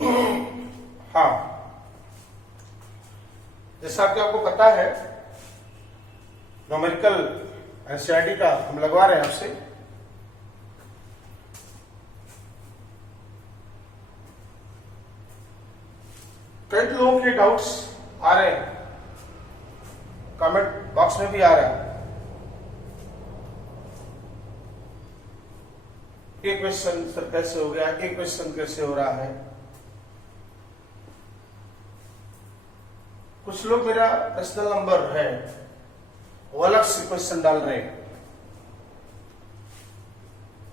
हाँ, जैसा कि आपको पता है न्यूमेरिकल एनसीईआरटी का हम लगवा रहे हैं आपसे। कई लोगों के डाउट्स आ रहे हैं, कमेंट बॉक्स में भी आ रहा है। एक क्वेश्चन सर कैसे हो गया, एक क्वेश्चन कैसे हो रहा है। कुछ लोग मेरा पर्सनल नंबर है वो अलग से क्वेश्चन डाल रहे हैं।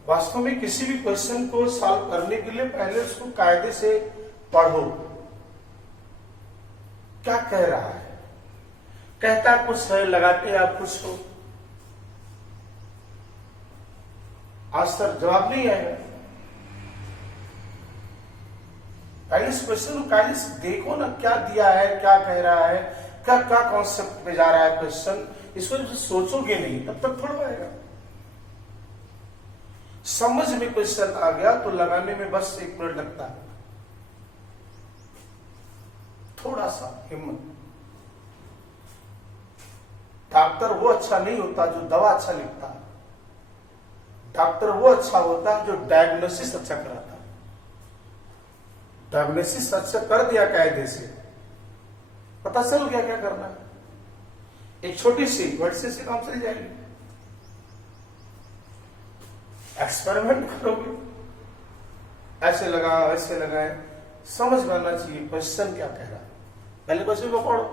वास्तव में किसी भी क्वेश्चन को सॉल्व करने के लिए पहले उसको कायदे से पढ़ो, क्या कह रहा है। कहता कुछ है, लगाते आप कुछ हो। आज तक जवाब नहीं आएगा। पहले इस क्वेश्चन को कायदे से देखो ना, क्या दिया है, क्या कह रहा है, क्या क्या कॉन्सेप्ट में जा रहा है क्वेश्चन। इसको जब सोचोगे नहीं तब तक थोड़ा आएगा। समझ में क्वेश्चन आ गया तो लगाने में बस 1 मिनट लगता है। थोड़ा सा हिम्मत। डॉक्टर वो अच्छा नहीं होता जो दवा अच्छा लिखता है। डॉक्टर वो अच्छा होता है जो डायग्नोसिस अच्छा कराता है। डायग्नोसिस अच्छा कर दिया कायदे से, पता चल गया क्या करना है। एक छोटी सी वर्ड से काम चल जाएगी। एक्सपेरिमेंट करोगे, ऐसे लगा वैसे लगाए, समझ में आना चाहिए क्वेश्चन क्या कह रहा है। पहले क्वेश्चन को पढ़ो,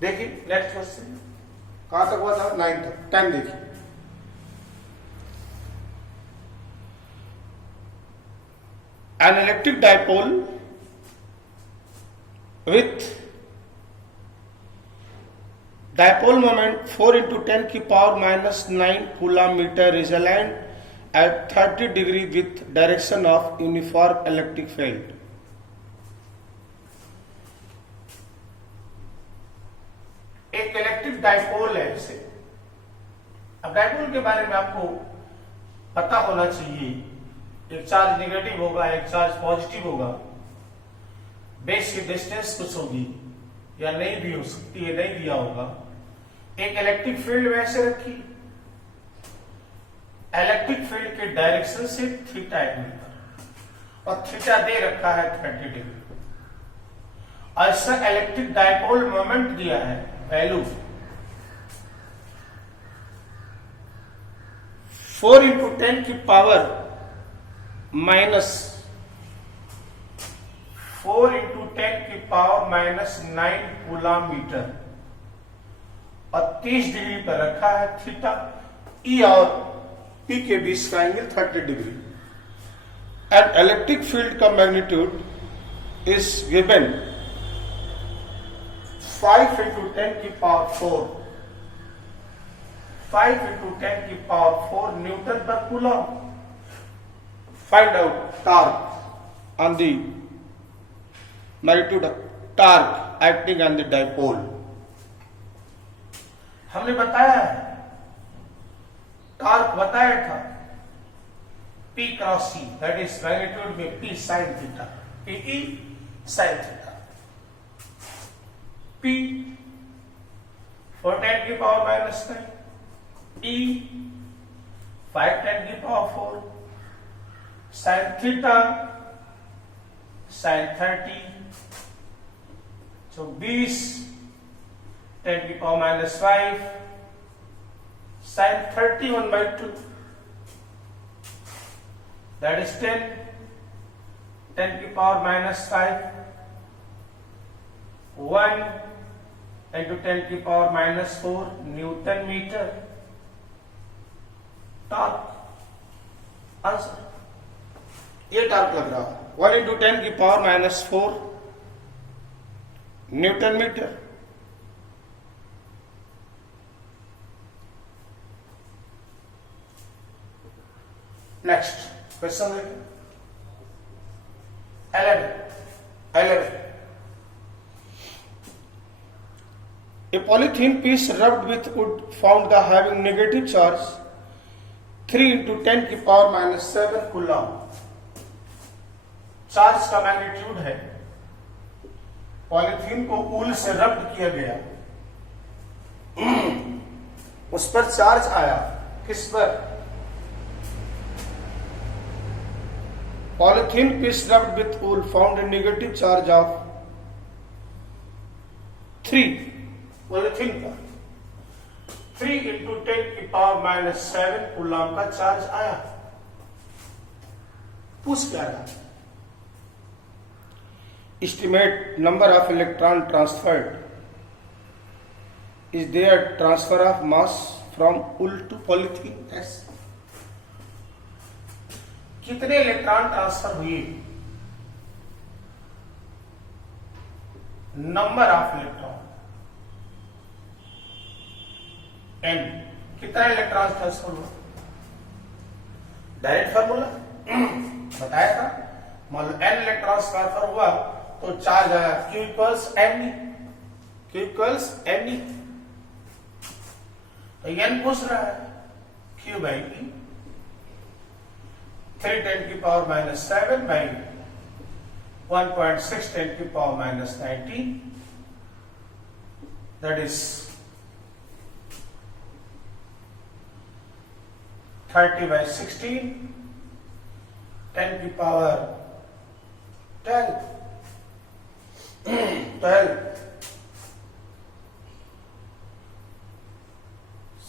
देखिए नेक्स्ट क्वेश्चन कहां तक हुआ था, 9 तक। 10 देखिए। An electric dipole with dipole moment 4 into 10 की power minus 9 coulomb meter is aligned at 30 degree with direction of uniform electric field. एक इलेक्ट्रिक डाइपोल है इसे। अब डाइपोल के बारे में आपको पता होना चाहिए। एक चार्ज नेगेटिव होगा, एक चार्ज पॉजिटिव होगा। बेस की डिस्टेंस कुछ होगी या नहीं भी हो सकती है, नहीं दिया होगा। एक इलेक्ट्रिक फील्ड वैसे रखी, इलेक्ट्रिक फील्ड के डायरेक्शन से थीटा एंगल और थीटा दे रखा है 30 डिग्री। ऐसा इलेक्ट्रिक डाइपोल मोमेंट दिया है, वैल्यू 4 into 10 की पावर माइनस 4 into 10 की पावर माइनस 9 कूलम मीटर और 30 डिग्री पर रखा है थीटा। ई और पी के बीच का angle 30 degree. And electric field का मैग्नीट्यूड इज गिवन 5 into 10 की पावर 4, 5 into 10 की पावर 4 न्यूटन पर coulomb. Find out torque on the magnitude of torque acting on the dipole. हमने बताया है, टॉर्क बताया था P cross C, that is magnitude में P sin theta, P sin theta. P 4 10 की power minus 9, E 5 10 की power 4, sin theta sin 30, तो 20 10 की power minus 5 sin 31/2, that is 10 की पावर माइनस 5, 1 into 10 की power minus 4 newton metre. Torque answer ये torque लग रहा है 1 into 10 की power minus 4 newton metre. Next question 11। A polythene piece rubbed with wood found the having negative charge 3 into 10 की power minus 7 coulomb. Charge का magnitude है, polythene को ऊल से रब्ड किया गया, उस पर चार्ज आया, किस पर? Polythene piece rubbed with wool found a negative charge of 3, polythene पर 3 × 10⁻⁷ कूलम का चार्ज आया। पूछ क्या रहा? Estimate number of electron transferred. Is there transfer of mass from wool to polythene? Yes. कितने इलेक्ट्रॉन ट्रांसफर हुए? नंबर ऑफ इलेक्ट्रॉन n, कितना electron transfer हुआ? डायरेक्ट फार्मूला बताया था, मान लो n इलेक्ट्रॉन ट्रांसफर हुआ तो चार्ज आया Q equals mE, Q equals mE। तो n पूछ रहा है Q by E, 3 × 10⁻⁷ by 1.6 × 10⁻⁹, that is 30/16, 10⁻12,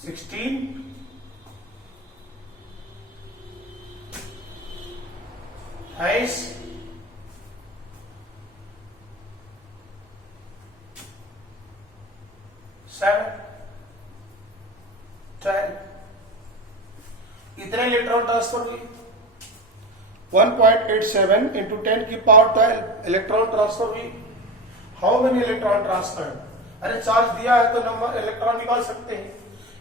16, 28, 7, 12, इतने इलेक्ट्रॉन ट्रांसफर हुए। 1.87 × 10⁻12 इलेक्ट्रॉन ट्रांसफर हुई। How many electron transfer? अरे चार्ज दिया है तो नंबर इलेक्ट्रॉन निकाल सकते हैं।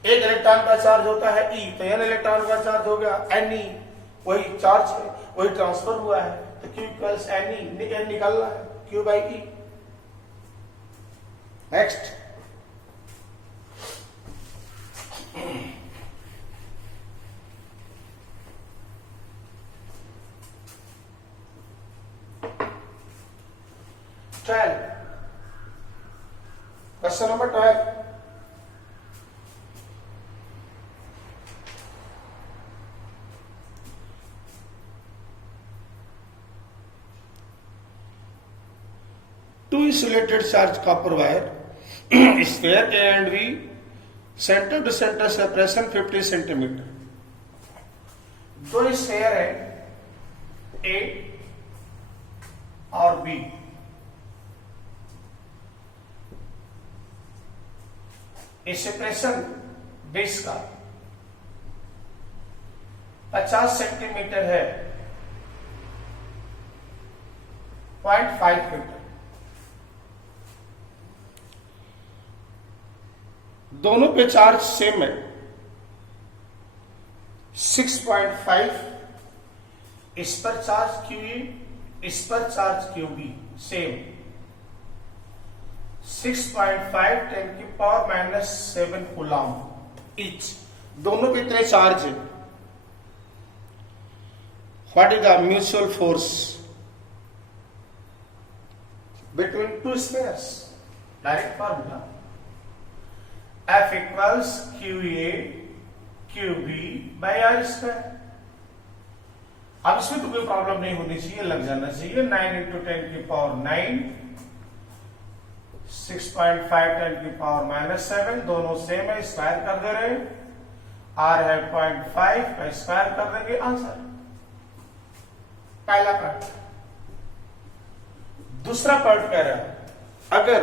एक इलेक्ट्रॉन का चार्ज होता है E, तो n इलेक्ट्रॉन का चार्ज हो गया Ne, वही चार्ज है, वही ट्रांसफर हुआ है, तो Q इक्वल्स Ne, n निकालना है Q by E। Next, question number 12। Two insulated charged copper wire, sphere A and B, center to center separation 50 centimetre. दो स्फीयर है A और B, सेपरेशन बेस का 50 सेंटीमीटर है, 0.5 मीटर। दोनों पे charge same है, 6.5। इस पर चार्ज QE, इस पर charge QB same, 6.5 10⁻⁷ coulomb each. दोनों पे इतने चार्ज है। What is the mutual force between two spheres? Direct formula, F equals QA QB by R square. अब इसमें तो कोई प्रॉब्लम नहीं होनी चाहिए, लग जाना चाहिए। 9 × 10⁹, 6.5 10⁻⁷, दोनों सेम है, स्क्वायर कर दे रहे। R है 0.5 का स्क्वायर कर देंगे, आंसर। पहला पार्ट। दूसरा पार्ट कह रहा है, अगर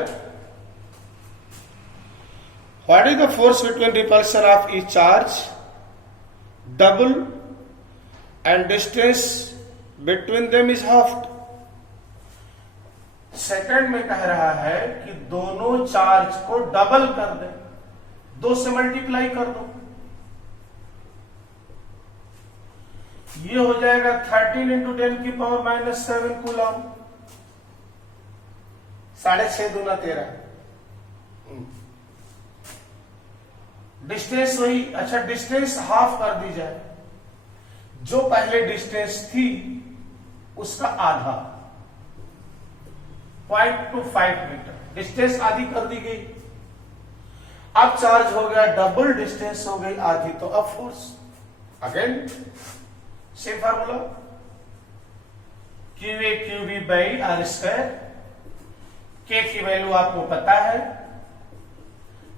what is the force between repulsion of each charge, double and distance between them is half. Second में कह रहा है कि दोनों चार्ज को डबल कर दे, 2 से मल्टीप्लाई कर दो, ये हो जाएगा 13 × 10⁻⁷ कूलम, 6.5 दूना 13। डिस्टेंस वही, अच्छा डिस्टेंस हाफ कर दी जाए, जो पहले डिस्टेंस थी उसका आधा, 0.25 मीटर, डिस्टेंस आधी कर दी गई। अब चार्ज हो गया डबल, डिस्टेंस हो गई आधी, तो अब force again same formula, Q A Q B by R square. K की वैल्यू आपको पता है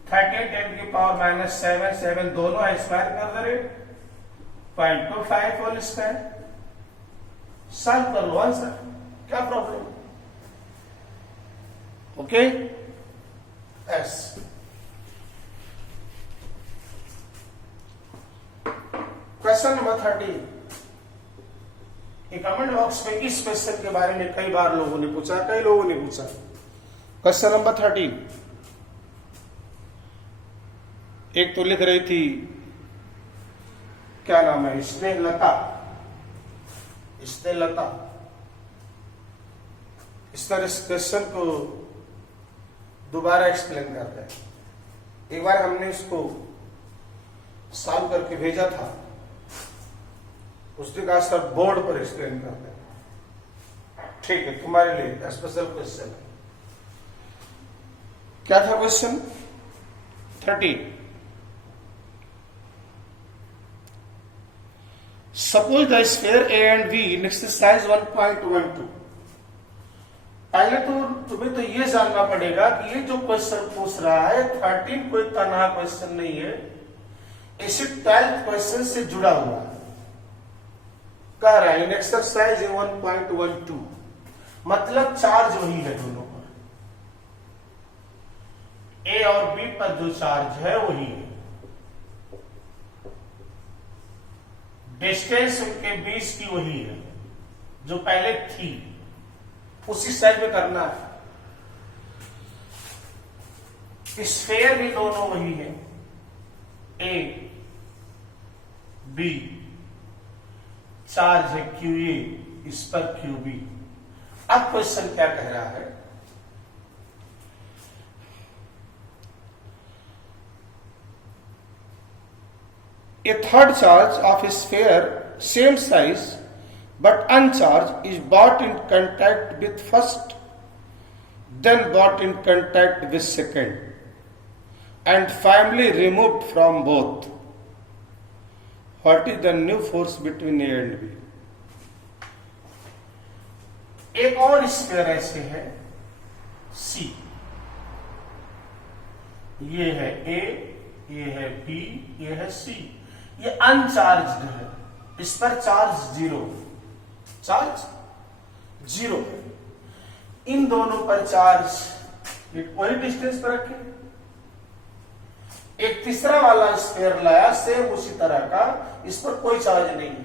13 10 की पावर माइनस 7, 7 दोनों स्क्वायर कर दे रहे, 0.25 होल स्क्वायर। सॉल्व कर लो आंसर, क्या प्रॉब्लम। Okay yes. Question number 30, comment box में इस क्वेश्चन के बारे में कई बार लोगों ने पूछा, कई लोगों ने पूछा। क्वेश्चन नंबर 30, एक तो लिख रही थी, क्या नाम है, स्नेहलता, स्नेहलता। इस तरह इस क्वेश्चन को दोबारा एक्सप्लेन करते हैं। एक बार हमने इसको सॉल्व करके भेजा था, उसने कहा सर बोर्ड पर एक्सप्लेन करते हैं। ठीक है, तुम्हारे लिए स्पेशल क्वेश्चन है। क्या था question 30? Suppose the sphere A and be in exercise 1.12। पहले तो तुम्हें तो ये जानना पड़ेगा कि ये जो क्वेश्चन पूछ रहा है 13 कोई तनहा क्वेश्चन नहीं है, इसी 12th क्वेश्चन से जुड़ा हुआ है। कह रहा है इन एक्सरसाइज 1.12, मतलब चार्ज वही है दोनों पर, ए और बी पर जो चार्ज है वही है, डिस्टेंस उनके बीच की वही है जो पहले थी, उसी साइड में करना है। स्फीयर भी दोनों वही है, ए बी, चार्ज है क्यू ए, इस पर क्यू बी। अब क्वेश्चन क्या कह रहा है, a third charge of a sphere same size but uncharged is brought in contact with first, then brought in contact with second, and finally removed from both. What is the new force between A and B? एक और sphere ऐसे है C, ये है A, ये है B, ये है C, ये अनचार्ज्ड है, इस पर चार्ज जीरो, चार्ज जीरो। इन दोनों पर चार्ज इक्वल डिस्टेंस पर रखें। एक तीसरा वाला स्फीयर लाया सेम उसी तरह का, इस पर कोई चार्ज नहीं।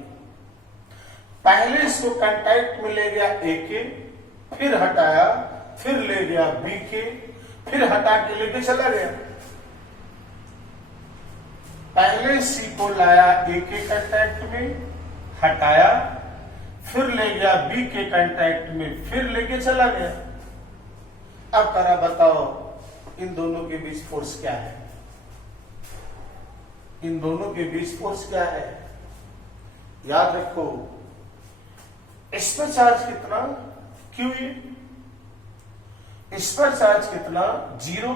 पहले इसको कांटेक्ट में ले गया ए के, फिर हटाया, फिर ले गया बी के, फिर हटा के लेके चला गया। पहले सी को लाया ए के कांटेक्ट में, हटाया, फिर ले गया बी के कांटेक्ट में, फिर लेके चला गया। अब करा बताओ इन दोनों के बीच फोर्स क्या है, इन दोनों के बीच फोर्स क्या है। याद रखो, इस पर चार्ज कितना क्यू ए, इस पर चार्ज कितना जीरो।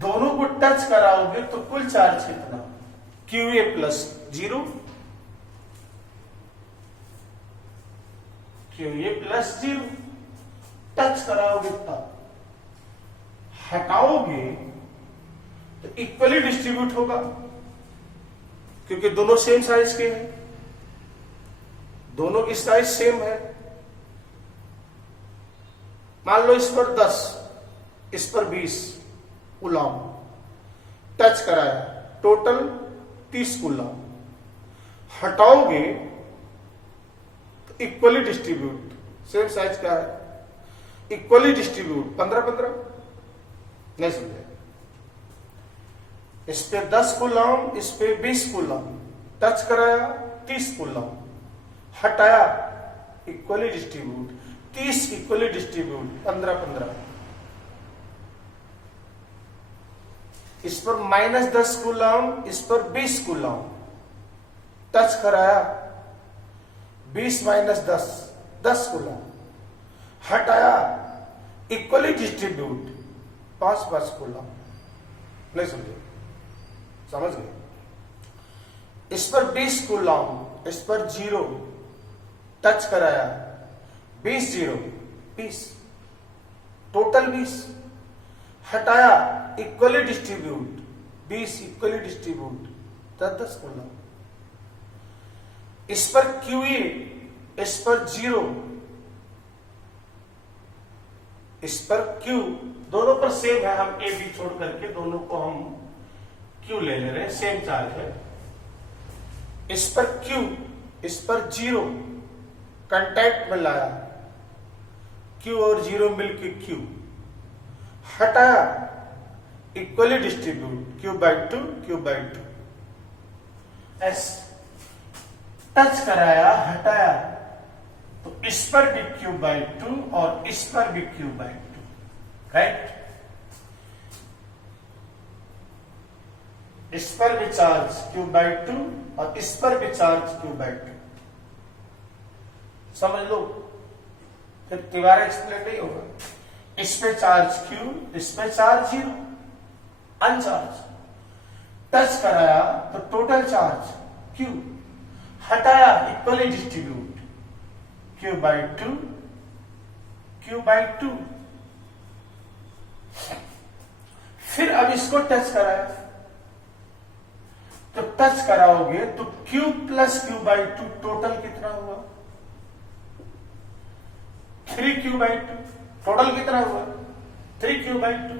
दोनों को टच कराओगे तो कुल चार्ज कितना Q A plus zero, Q A plus zero. Touch कराओगे तब, हटाओगे तो इक्वली डिस्ट्रीब्यूट होगा, क्योंकि दोनों सेम साइज के हैं, दोनों की साइज सेम है। मान लो इस पर 10, इस पर 20 कूलम, टच कराया, टोटल 30 कूलम। हटाओगे तो इक्वली डिस्ट्रीब्यूट, सेम साइज का है, इक्वली डिस्ट्रीब्यूट 15-15। नहीं समझे? इस पे 10 कूलम, इस पे 20 कूलम, टच कराया 30 कूलम, हटाया इक्वली डिस्ट्रीब्यूट, 30 इक्वली डिस्ट्रीब्यूट 15-15। इस पर -10 कूलम, इस पर 20 कूलम, टच कराया 20 - 10 10 कूलम। हटाया इक्वली डिस्ट्रीब्यूट 5 कूलम। नहीं समझे? समझ गए? इस पर 20 कूलम, इस पर 0 टच कराया, 20 0 20 टोटल 20। हटाया equally distribute 20 equally distribute 10 coulomb. इस पर QE, इस पर 0, इस पर Q, दोनों पर सेम है। हम A B छोड़ करके दोनों को हम Q ले रहे हैं, सेम चार्ज है। इस पर Q, इस पर 0 कांटेक्ट में लाया, Q और 0 मिलके Q। हटाया equally distribute Q/2 Q/2। S touch कराया, हटाया, तो इस पर भी Q/2 और इस पर भी Q/2, राइट? इस पर भी चार्ज Q/2 और इस पर भी चार्ज Q/2। समझ लो, फिर दोबारा एक्सप्लेन नहीं होगा। इस पे चार्ज Q, इस पे चार्ज 0, अनचार्ज। टच कराया तो टोटल चार्ज Q। हटाया इक्वली डिस्ट्रीब्यूट Q/2 Q/2। फिर अब इसको टच कराया, तो टच कराओगे तो Q + Q/2 टोटल कितना हुआ? 3Q/2। टोटल कितना हुआ? 3Q/2।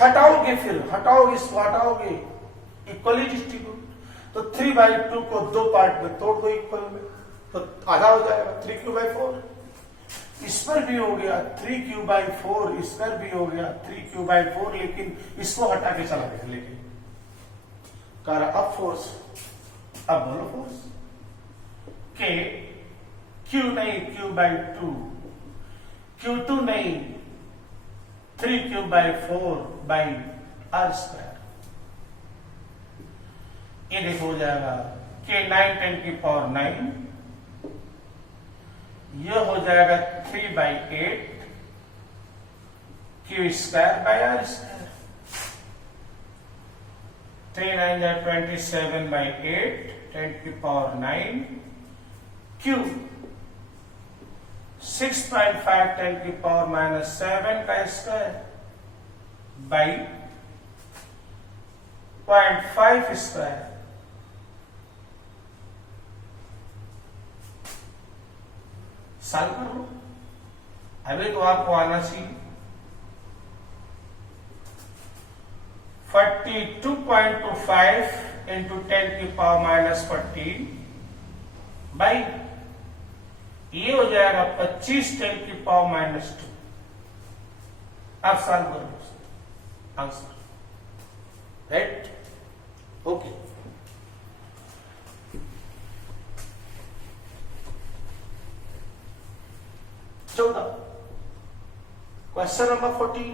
हटाओगे, फिर हटाओगे, इसको हटाओगे इक्वली डिस्ट्रीब्यूट, तो 3/2 को 2 पार्ट में तोड़ दो इक्वल में, तो आधा हो जाएगा 3Q/4। इस पर भी हो गया 3Q/4, इस पर भी हो गया 3Q/4, लेकिन इसको हटा के चला गया। लेकिन कर अब फोर्स, अब बोलो फोर्स के Q नहीं Q/2, Q2 नहीं 3Q/4/r²। ये देखो हो जाएगा K 9 10⁹, ये हो जाएगा 3/8 Q²/r²। 3 9 27/8 10⁹ Q 6.5 10⁻⁻7 का स्क्वायर बाई 0.5 स्क्वायर। सॉल्व करो, अभी तो आपको आना चाहिए। 42.25 into 10⁻⁻14 बाई, ये हो जाएगा 25 10⁻⁻2। आप सॉल्व करो answer, right? Okay. Question number 14।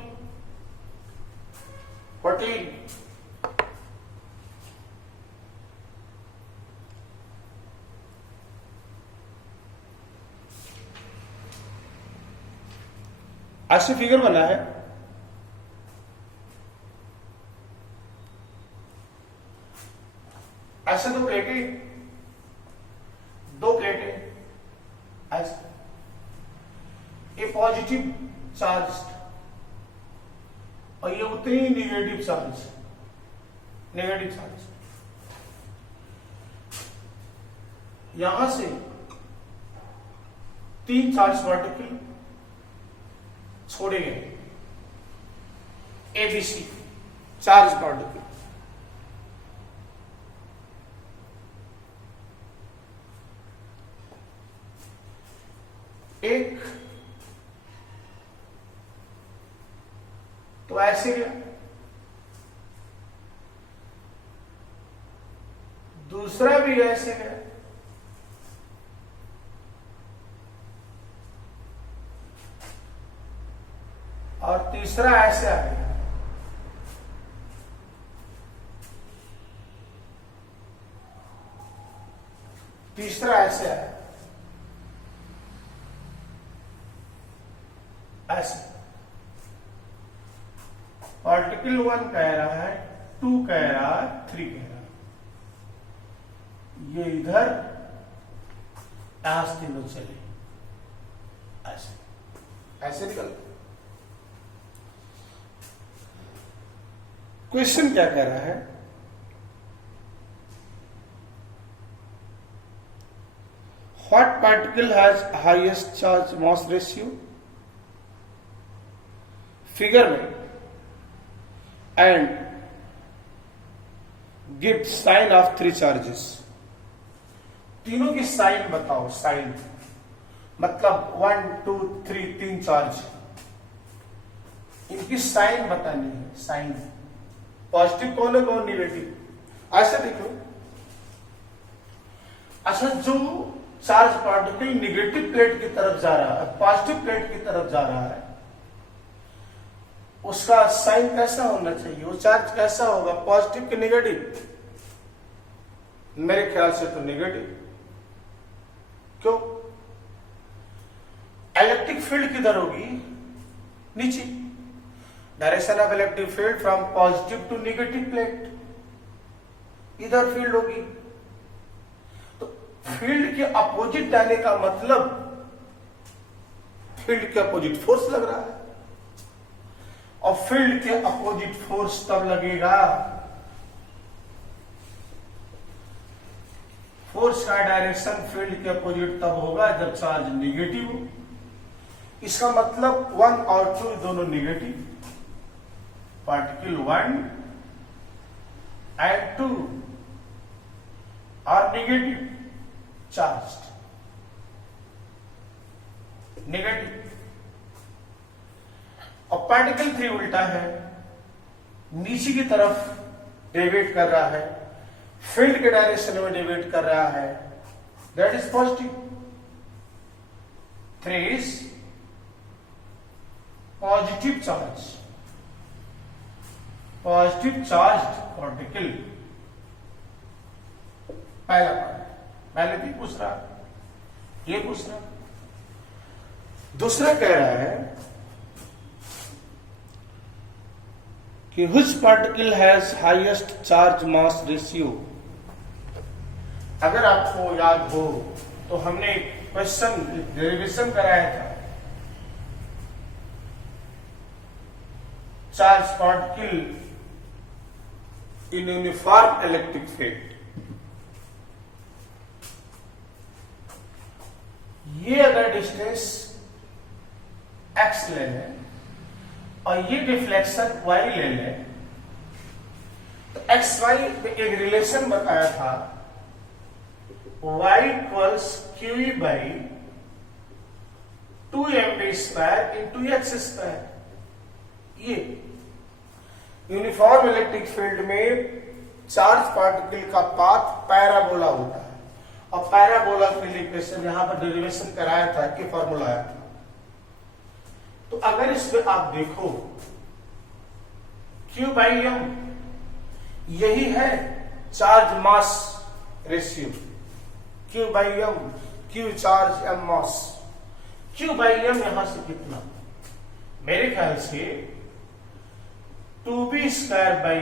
ऐसे फिगर बना है, ऐसे दो प्लेटें ऐसे, ये पॉजिटिव चार्ज और ये उतनी ही नेगेटिव चार्ज। यहां से 3 चार्ज पार्टिकल छोड़े गए, ABC चार्ज पार्टिकल। एक तो ऐसे गया, दूसरा भी ऐसे गया, और तीसरा ऐसे आ गया। तीसरा ऐसे आया। ऐसे पार्टिकल 1 कह रहा है, 2 कह रहा है, 3 कह रहा है, ये इधर यहां तीनों चले, ऐसे ऐसे निकल। क्वेश्चन क्या कह रहा है, what particle has highest charge mass ratio, figure में, and give sign of 3 charges. तीनों की साइन बताओ, साइन मतलब 1 2 3 3 चार्ज, इनकी साइन बतानी है, साइन पॉजिटिव कौन है कौन निगेटिव। ऐसे देखो, अच्छा जो चार्ज पार्टिकल निगेटिव प्लेट की तरफ जा रहा है, पॉजिटिव प्लेट की तरफ जा रहा है, उसका साइन कैसा होना चाहिए, वो चार्ज कैसा होगा, पॉजिटिव कि नेगेटिव। मेरे ख्याल से तो नेगेटिव। क्यों, इलेक्ट्रिक फील्ड किधर होगी, नीचे, direction of electric field from positive to negative plate, इधर फील्ड होगी। तो फील्ड के अपोजिट जाने का मतलब फील्ड के अपोजिट फोर्स लग रहा है, और फील्ड के अपोजिट फोर्स तब लगेगा, फोर्स का डायरेक्शन फील्ड के अपोजिट तब होगा जब चार्ज निगेटिव हो। इसका मतलब 1 और 2 दोनों negative, particle 1 and 2 are negative charge, negative. और पार्टिकल 3 उल्टा है, नीचे की तरफ डेविएट कर रहा है, फील्ड के डायरेक्शन में डेविएट कर रहा है, that is positive. 3 is positive charge, positive charge particle. पहला पार्ट, पहले भी पूछ रहा, ये पूछ रहा। दूसरा कह रहा है कि which particle has highest charge mass ratio। अगर आपको याद हो तो हमने क्वेश्चन डेरिवेशन कराया था, charge particle in uniform electric field. ये अगर डिस्टेंस x ले लें और ये डिफ्लेक्शन y ले लें, तो एक्स वाई में एक रिलेशन बताया था, y equals Q E by 2mv square into x square. ये यूनिफॉर्म इलेक्ट्रिक फील्ड में चार्ज पार्टिकल का पाथ पैराबोला होता है, और पैराबोला के लिए इक्वेशन यहां पर डेरिवेशन कराया था कि फॉर्मूला आया था। तो अगर इसमें आप देखो Q बाई एम, यही है charge mass ratio, Q by M, Q charge M mass. Q by M यहां से कितना, मेरे ख्याल से 2b square by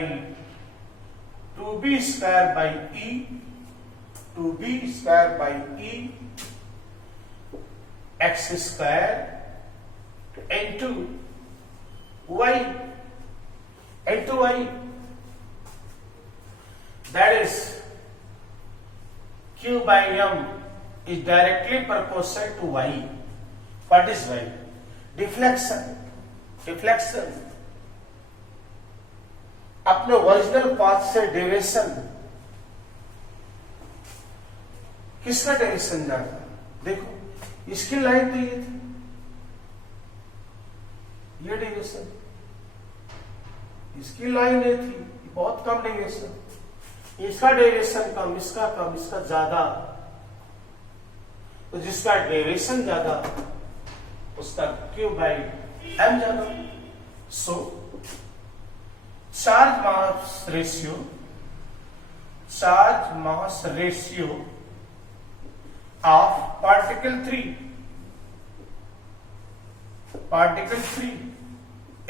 E, 2b square by E X square into y, into y, that is q by m is directly proportional to y. What is y? Deflection, deflection। अपने original path से deviation, किसका direction जाता, देखो इसकी line तो ये थी, ये डेविएशन, इसकी लाइन ये थी, बहुत कम डेविएशन, इसका डेविएशन कम, इसका कम, इसका ज्यादा। तो जिसका डेविएशन ज्यादा उसका Q बाई एम ज्यादा। So charge mass ratio, charge mass ratio of particle 3 particle three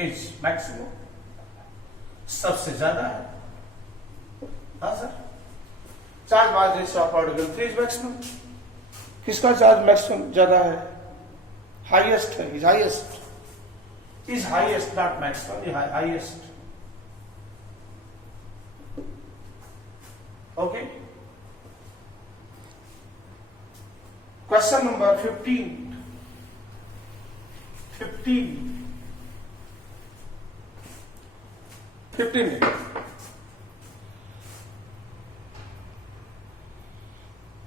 is maximum, सबसे ज्यादा है। हाँ sir, charge mass ratio of particle three is maximum. किसका चार्ज मैक्सिमम ज्यादा है? हाईएस्ट है, is highest, is highest, not maximum, is highest. Okay, question number 15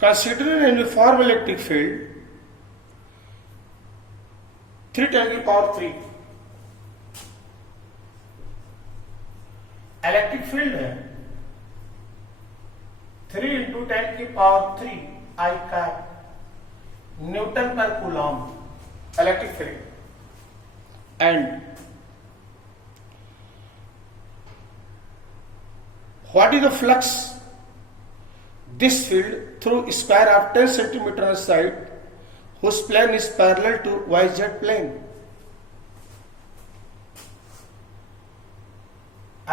considering a uniform electric field 3 10 की power 3 electric field है 3 into 10 की power 3 आई cap Newton पर Coulomb electric field and what is the flux this field through square of 10 centimeter side whose plane is parallel to yz plane?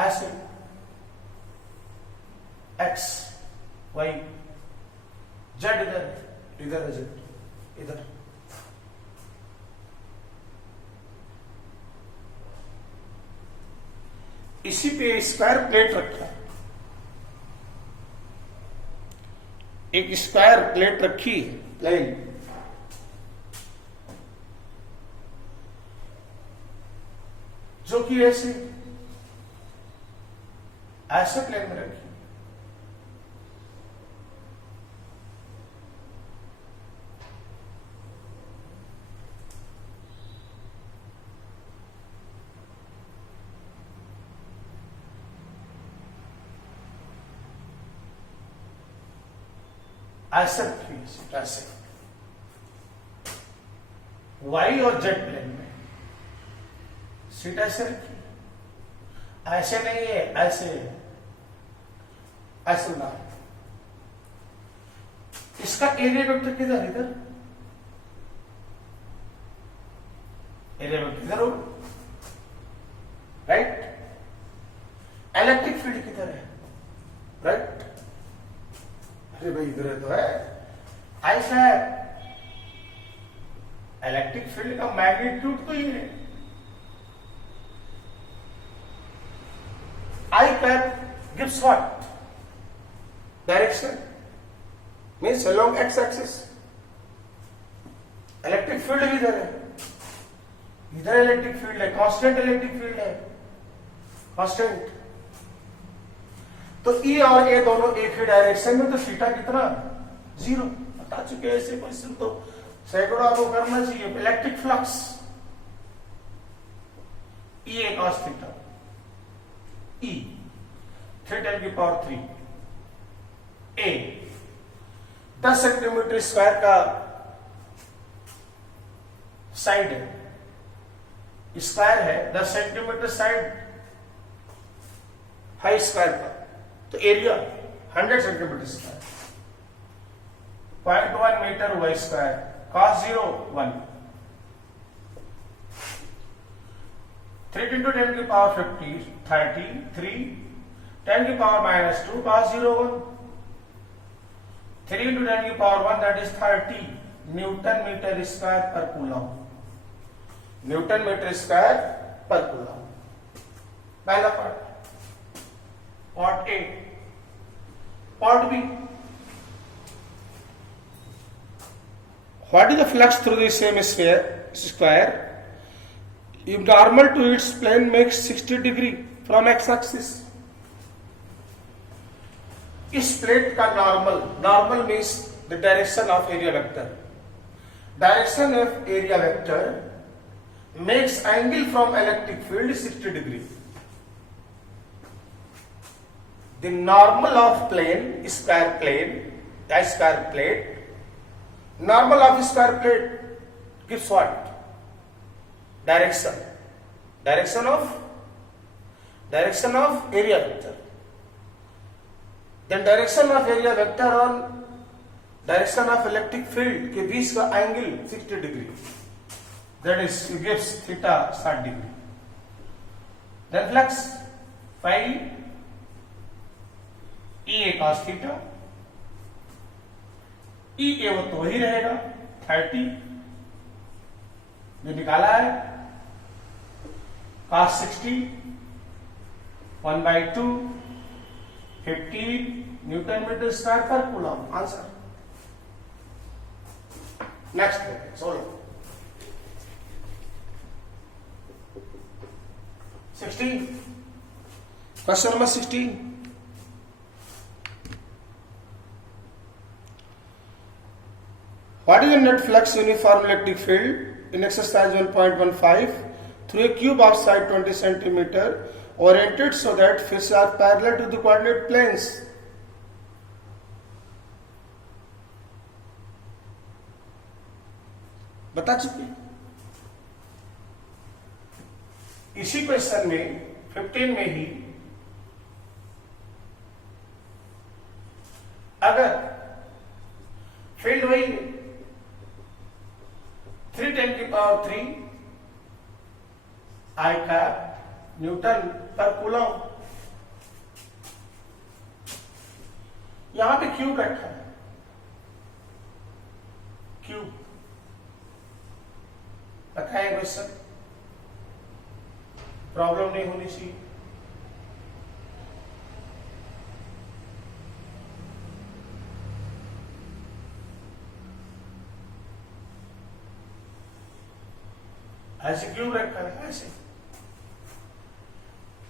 ऐसे x y z इधर है z इधर इसी पे square plate रखा है, एक स्क्वायर प्लेट रखी है प्लेन, जो कि ऐसे प्लेन में रखी। ऐसे रखी, ऐसे वाई और जेड प्लेन में सीट ऐसे रखी, ऐसे नहीं है, ऐसे ऐसे ना। इसका एरिया वेक्टर किधर? इधर एरिया वेक्टर इधर हो, राइट। इलेक्ट्रिक फील्ड किधर है? राइट। अरे भाई इधर तो है, ऐसा है। इलेक्ट्रिक फील्ड का मैग्नीट्यूड तो ये है, I cap gives what? Direction means along X axis. Electric field भी इधर है, इधर इलेक्ट्रिक फील्ड है, कांस्टेंट इलेक्ट्रिक फील्ड है, कांस्टेंट। तो ई और ए दोनों एक ही डायरेक्शन में, तो थीटा कितना? 0। बता चुके हैं ऐसे क्वेश्चन तो सैकड़ों आपको करना चाहिए। Electric flux E A cos theta, E 3 10 की पावर 3 ए 10 सेंटीमीटर स्क्वायर का साइड है, स्क्वायर है 10 सेंटीमीटर साइड हाई स्क्वायर का, तो area 100 centimetre square, 0.1 metre Y square, cos 0 1, 3 into 10 की पावर 50 30 3 10 की पावर -2 cos 0 1, 3 into 10 की पावर 1 that is 30 newton metre square पर कूलम, न्यूटन मीटर स्क्वायर पर कूलम। पहला part. Part A. Part B, what is the flux through the same square if normal to its plane makes 60 degree from x axis? इस plate का normal means the direction of area vector, direction of area vector makes angle from electric field 60 degree. The normal of plane square plate, normal of square plate gives what? Direction of area vector. Then direction of area vector on direction of electric field के बीच का angle 60 degree. that is gives theta 60 degree. Then flux phi EA cos theta, EA वो तो वही रहेगा 30 जो निकाला है, cos 60 1/2 15 Newton metre square पर कूलम। आंसर। नेक्स्ट देखते 16 question number 16। What is the net flux uniform electric field in exercise 1.15 through a cube of side 20 centimeter oriented so that faces are parallel to the coordinate planes? बता चुके। इसी question में 15 में ही अगर field वही 3×10⁻³ I cap Newton पर coulomb, यहां पे क्यूब रखा है, क्यूब रखा है क्वेश्चन, प्रॉब्लम नहीं होनी चाहिए। ऐसे क्यों रखा है? ऐसे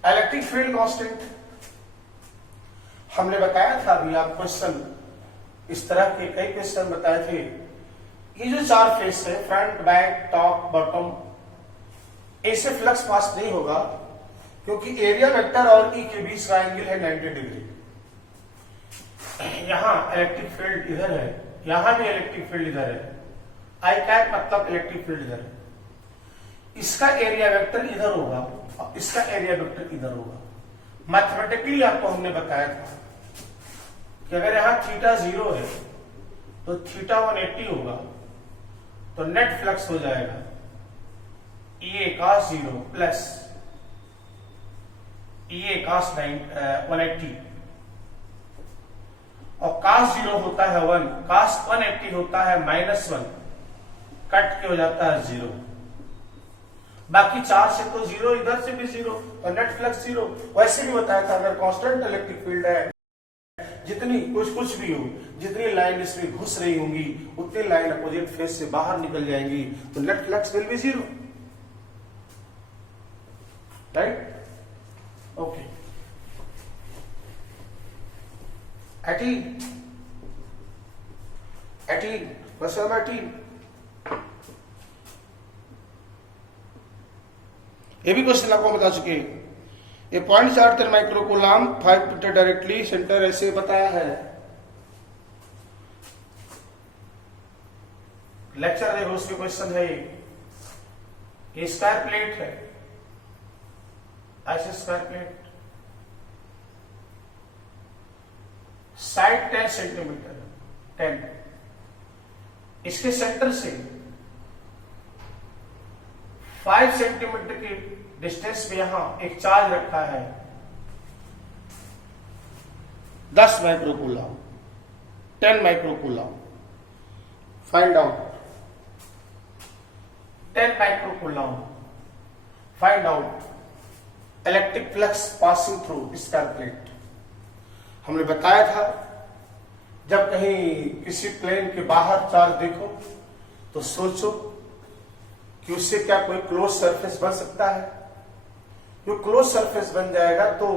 इलेक्ट्रिक फील्ड कांस्टेंट हमने बताया था अभी, आप क्वेश्चन इस तरह के कई क्वेश्चन बताए थे। ये जो चार फेस है, फ्रंट बैक टॉप बॉटम, ऐसे फ्लक्स पास नहीं होगा क्योंकि एरिया वेक्टर और ई के बीच का एंगल है 90 डिग्री। यहां इलेक्ट्रिक फील्ड इधर है, यहां भी इलेक्ट्रिक फील्ड इधर है, आई कैप मतलब इलेक्ट्रिक फील्ड इधर है, इसका एरिया वेक्टर इधर होगा और इसका एरिया वेक्टर इधर होगा। मैथमेटिकली आपको हमने बताया था कि अगर यहां थीटा 0 है तो थीटा 180 होगा, तो नेट फ्लक्स हो जाएगा EA cos 0 plus EA cos 180, और cos 0 होता है 1, cos 180 होता है -1, कट के हो जाता है 0, बाकी 4 से तो 0, इधर से भी 0 और नेट फ्लक्स 0। वैसे भी बताया था अगर कांस्टेंट इलेक्ट्रिक फील्ड है, जितनी कुछ भी हो, जितनी लाइन इसमें घुस रही होंगी उतनी लाइन अपोजिट फेस से बाहर निकल जाएंगी, तो net flux will be 0, right? Okay. 18 question number 18। ये भी क्वेश्चन आपको बता चुके हैं। ये 0.43 माइक्रोकूलम 5 मीटर डायरेक्टली सेंटर ऐसे बताया है। लेक्चर देखो, उसके क्वेश्चन है ये स्क्वायर प्लेट है, ऐसे स्क्वायर प्लेट, साइड 10 सेंटीमीटर 10, इसके सेंटर से 5 सेंटीमीटर की डिस्टेंस पे यहां एक चार्ज रखा है 10 microcoulomb, 10 microcoulomb. Find out 10 microcoulomb, find out electric flux passing through square plate. हमने बताया था जब कहीं किसी प्लेन के बाहर चार्ज देखो तो सोचो कि उससे क्या कोई क्लोज सरफेस बन सकता है। जो क्लोज सरफेस बन जाएगा तो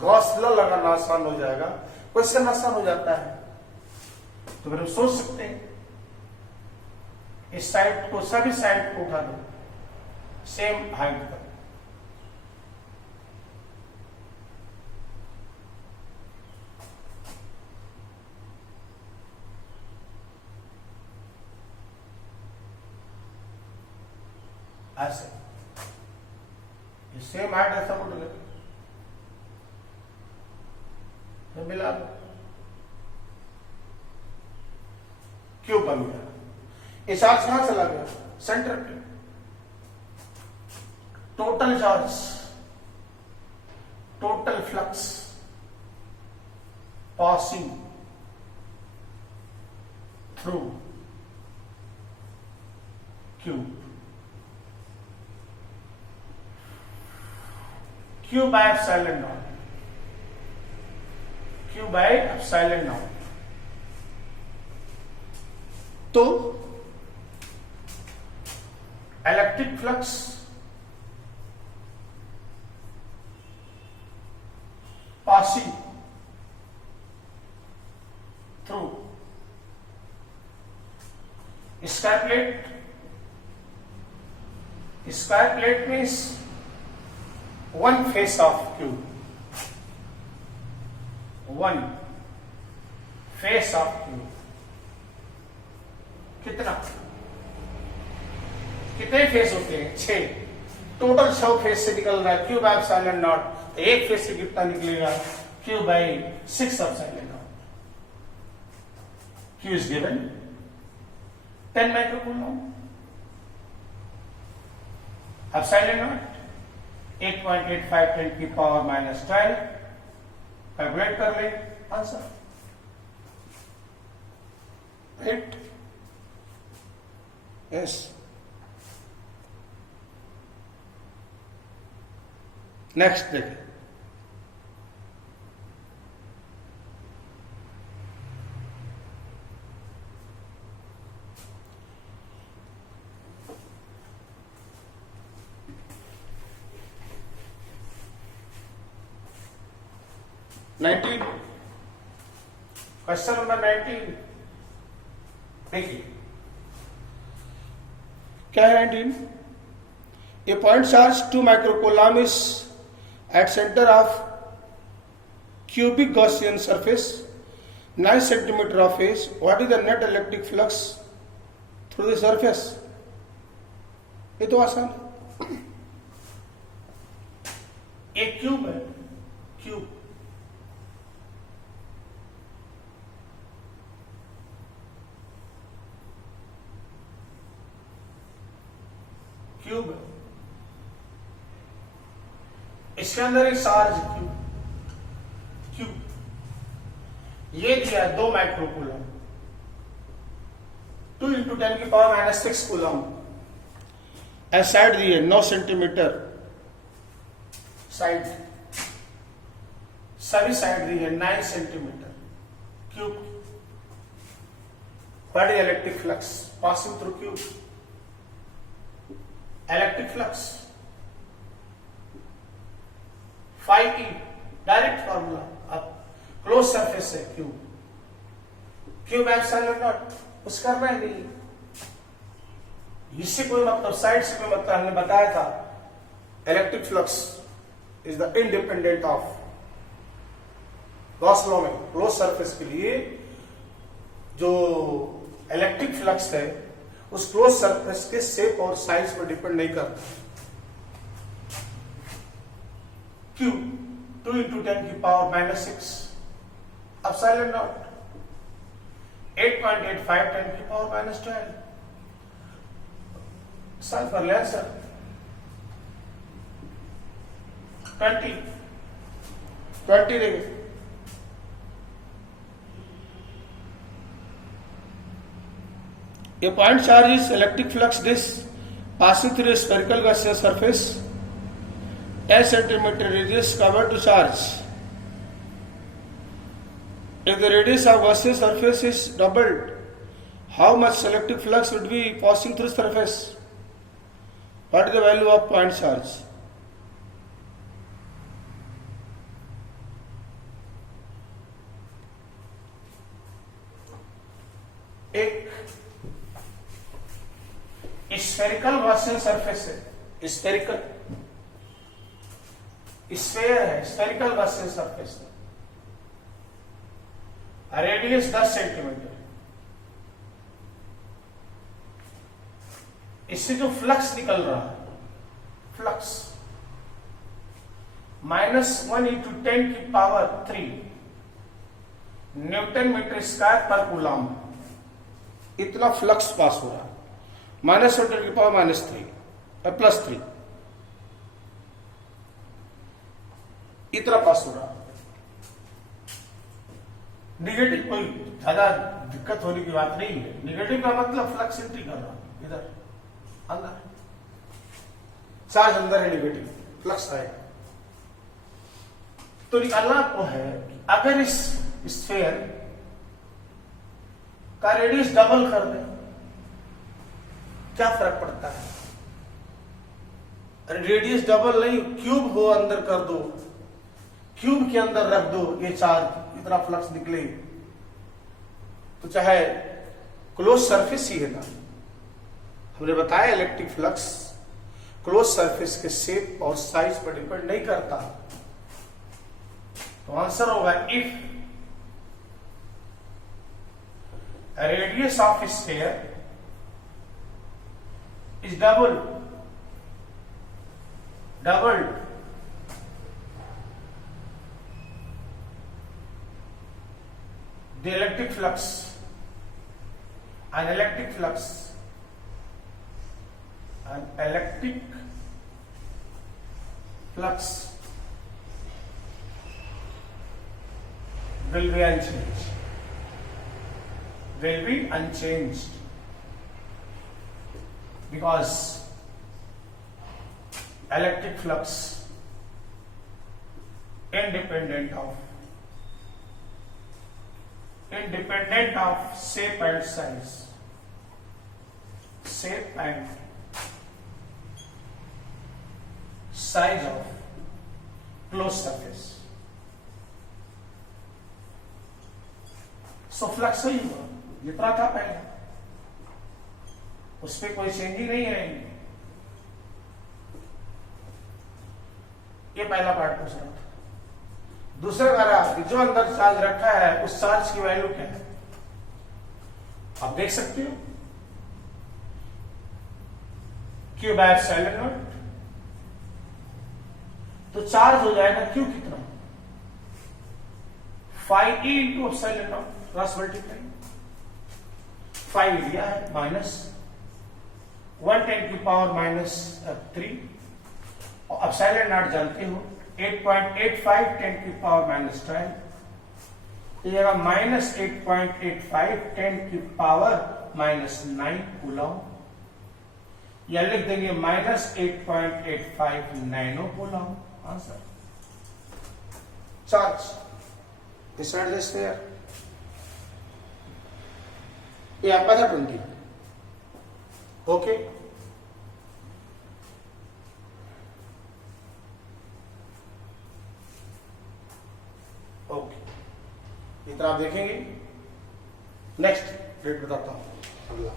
गॉस लॉ लगाना आसान हो जाएगा, क्वेश्चन आसान हो जाता है। तो फिर हम सोच सकते हैं इस साइड को, सभी साइड को उठा दो सेम हाइट तक, ऐसे सेम हाइट ऐसा उठ गए तो मिला दो, क्यों बन गया? ये चार्ज कहां चला गया? सेंटर पे। total charge, total flux passing through Q. Q by epsilon naught. Q by epsilon naught. तो electric flux passing through square plate means one face of Q, one face of Q. कितने face होते हैं? 6. Total 6 face से निकल रहा है Q by epsilon not. तो एक फेस से कितना निकलेगा? Q by 6 epsilon naught. Q is given 10 microcoulomb. Epsilon naught 8.85 10 की पावर -12. कैलकुलेट कर ले आंसर. 8. Yes. नेक्स्ट देखिए. क्वेश्चन नंबर 19 देखिए क्या है. 19. A point charge 2 microcoulomb is at center of cubic Gaussian surface 9 centimeter of phase. What is the net electric flux through the surface? ये तो आसान है. एक क्यूब है, क्यूब क्यूब है. इसके अंदर एक चार्ज क्यू. ये दिया 2 माइक्रोकूलम. 2 × 10 की पावर -6 कूलम. साइड दिए 9 सेंटीमीटर. साइड सभी साइड दी है 9 centimetre cube. What is electric flux passing through cube? Electric flux phi E direct formula. अब क्लोज सरफेस है क्यूब एप्सिलॉन नॉट. कुछ करना है नहीं. इससे कोई मतलब, साइड से कोई मतलब. हमने बताया था electric flux is the independent of Gauss law में. क्लोज सरफेस के लिए जो इलेक्ट्रिक फ्लक्स है उस क्लोज सरफेस के शेप और साइज पर डिपेंड नहीं करता. Q 2 × 10 की पावर -6 एप्सिलॉन नॉट 8.85 10 की पावर -12. सॉल्व कर ले आंसर. 20 देखिए. A point charge is electric flux disk passing through a spherical gaseous surface 10 cm radius covered to charge. If the radius of gaseous surface is doubled, how much electric flux would be passing through surface? What is the value of point charge? एक spherical Gaussian surface है. Spherical sphere है. Spherical Gaussian surface है. Radius 10 centimetre. इससे जो flux निकल रहा है, flux -1 × 10 की पावर 3 न्यूटन मीटर स्क्वायर पर कूलम. इतना फ्लक्स पास हो रहा है. -1 × 10 की पावर -3 +3. इतना पास हो रहा। निगेटिव कोई ज्यादा दिक्कत होने की बात नहीं है। निगेटिव का मतलब फ्लक्स एंट्री कर रहा इधर अंदर, चार्ज अंदर है, निगेटिव फ्लक्स है। तो निकालना आपको है कि अगर इस स्फीयर का रेडियस डबल कर दे क्या फर्क पड़ता है? रेडियस डबल नहीं, क्यूब हो अंदर कर दो, क्यूब के अंदर रख दो ये चार्ज, इतना फ्लक्स निकले तो चाहे क्लोज सरफेस ही है ना। हमने बताया इलेक्ट्रिक फ्लक्स क्लोज सरफेस के शेप और साइज पर डिपेंड नहीं करता। तो आंसर होगा if radius of sphere is doubled the electric flux, an electric flux will be unchanged because electric flux independent of shape and size, of closed surface. So flux सही हुआ, जितना था पहले उस पर कोई चेंज ही नहीं है। ये पहला पार्ट पूछ रहा था। दूसरा वाला जो अंदर चार्ज रखा है उस चार्ज की वैल्यू क्या है आप देख सकते हो, क्यू बाय एप्सिलॉन नॉट। तो चार्ज हो जाएगा क्यू कितना, 5e into epsilon not cross multiply, 5 दिया है माइनस 1 10 की पावर माइनस 3 और एप्सिलॉन नॉट जानते हो 8.85 10 की पावर माइनस 12, तो ये माइनस 8.85 10 की पावर माइनस 9 कूलम, या लिख देंगे minus 8.85 nano coulomb. Answer charge inside the sphere. ये आपका था 20। ओके, इतना आप देखेंगे। नेक्स्ट रेट बताता हूं अगला।